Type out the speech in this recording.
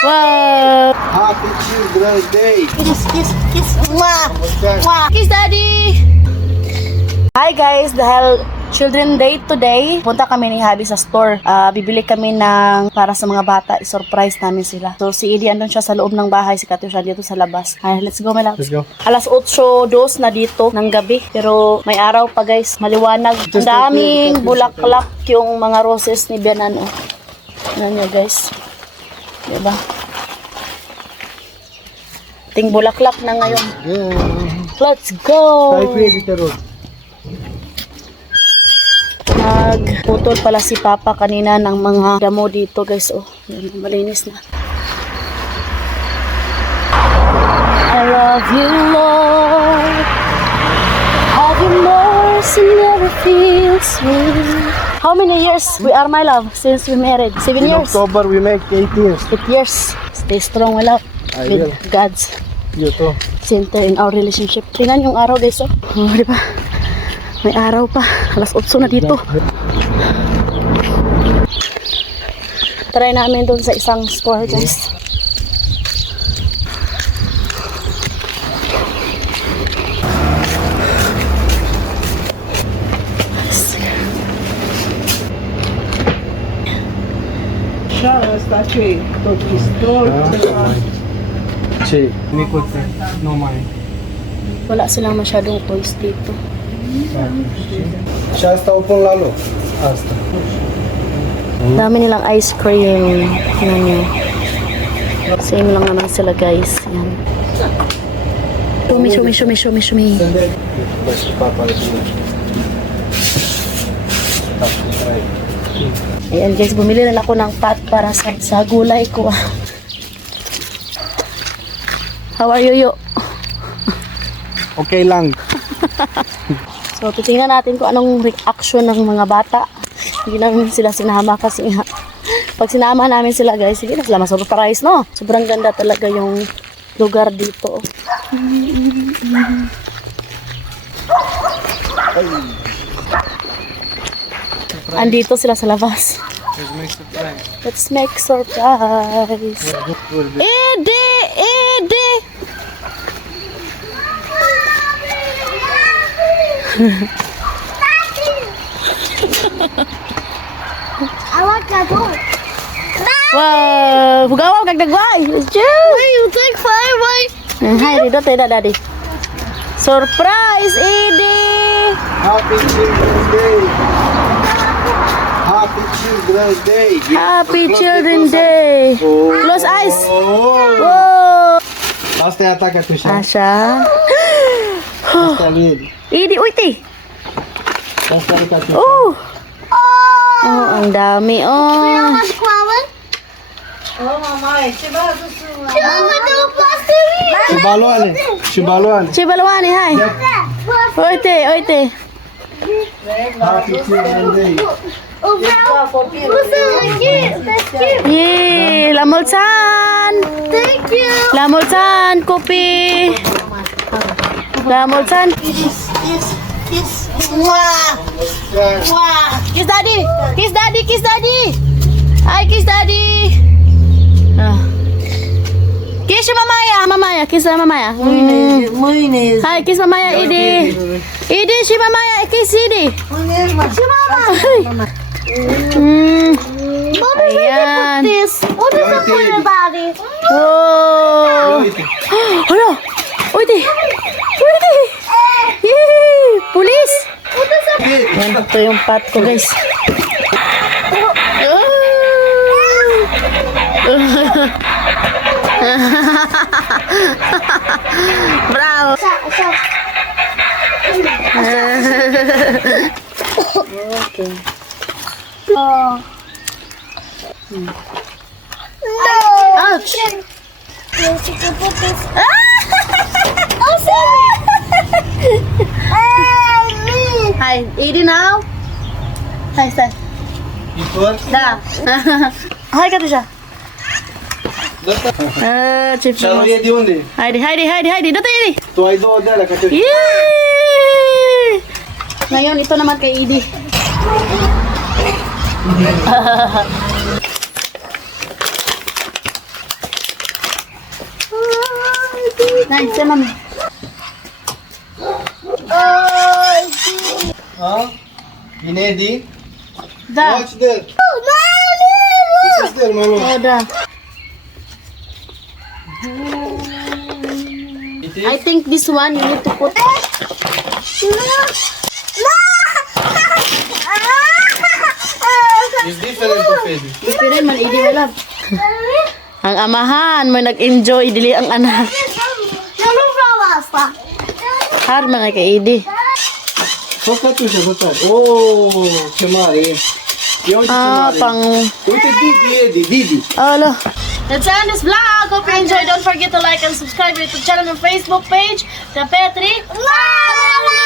Wow! Happy Children's Day! Kiss, kiss, kiss. Mwah! Mwah! Kiss, Daddy! Hi guys! Dahil Children's Day today, punta kami ni Habi sa store. Bibili kami ng para sa mga bata. I-surprise namin sila. So si Edie andun siya sa loob ng bahay. Si Katusha dito sa labas. Ay, let's go, my love. Let's go. Alas 8:02 na dito ng gabi. Pero may araw pa guys. Maliwanag. Ang daming bulaklak yung mga roses ni Bianan. Ano nyo guys? Diba? Ting bulaklak na ngayon. Yeah. Let's go! Tayo dito road. Nagputol pala si Papa kanina ng mga damo dito guys. Oh, yan, malinis na. I love you, Lord. Have your mercy never feels sweet. How many years we are, my love, since we married? 7 In years? October we make 8 years. 8 years. Stay strong, my love. I With will. God's You too. center in our relationship. Tingnan yung araw guys. Oh, di ba? May araw pa. Alas 8 na dito. Try namin doon sa isang store guys. Sì, mi conta. No mai. Wala silang masyadong toys dito. Și asta o pun la loc. Asta. Dami nilang ice cream. Yan yun. Same lang naman sila guys. Yan. Shumi. Bă, și papa de bine. Ayan guys, bumili na ako ng pot para sa gulay ko. How are you, Yo? Okay lang. So, titingnan natin kung anong reaction ng mga bata. Hindi namin sila sinama kasi nga. Pag sinama namin sila guys, hindi na sila masurprise, no? Sobrang ganda talaga yung lugar dito. Andito sila sa labas. Let's make surprise. Ede! I want that door. Wow! Bugawaw kag dagway! Wait, you take fire, wait. Hi, dito tayo daddy. Surprise, Edie! Happy Children's Day. Happy Children's Day. Happy Children's Day! Oh. Close eyes! Oh. Wow! Asta e a ta, Catușa. Asha. Asta e lui. Edie, uite! Asta e Catușa. Oh, ang dami, oh. What's crawling? Oh, mama, ce va să Și baloane. Și baloane. Ce balwani, hai. Uite. Happy Children's Day. Yee, la mulți ani! Thank you. La mulți ani, copii! La mulți ani! Kiss. Mwah. Mwah. Kiss daddy! Kiss daddy! Hai, kiss daddy! Kiss si Mamaya! Kiss sa Mamaya! Mâine. Hai, kiss Mamaya, Edie! Edie și Mamaya, kiss Edie! Ce mama? Ayan! Unde să pune, Daddy? Oh! Hala! Uite! Yee! Pulis! Yan, ito yung pot ko, guys. Bravo! Okay. Ouch! Yes, you can put this. Oh, sorry. Hey, me. Hi, Edie now? Hi, sir. Da. Hai, Katusha. Chip Cealaltă e de unde? Haide. Dito, Edie. Tu ai două de alea, Catușa. Yay! Ngayon, ito naman kay Edie. Nice, mami. Huh? Inedi? Da. Watch there. This is there, Mama. Oh, da. It I is? think this one you need to put. It's different to Fedi. Different man, idi wala. Ang amahan, may nag-enjoy, dili ang anak. Har man ay kaidi. Sokak tu siya, sokak. Oh, Shemari. Yung Ah, Shemari. pang... Ito Didi. Alo. Let's end this vlog. Hope you enjoyed. Don't forget to like and subscribe to the channel and Facebook page. Kapetri. La la la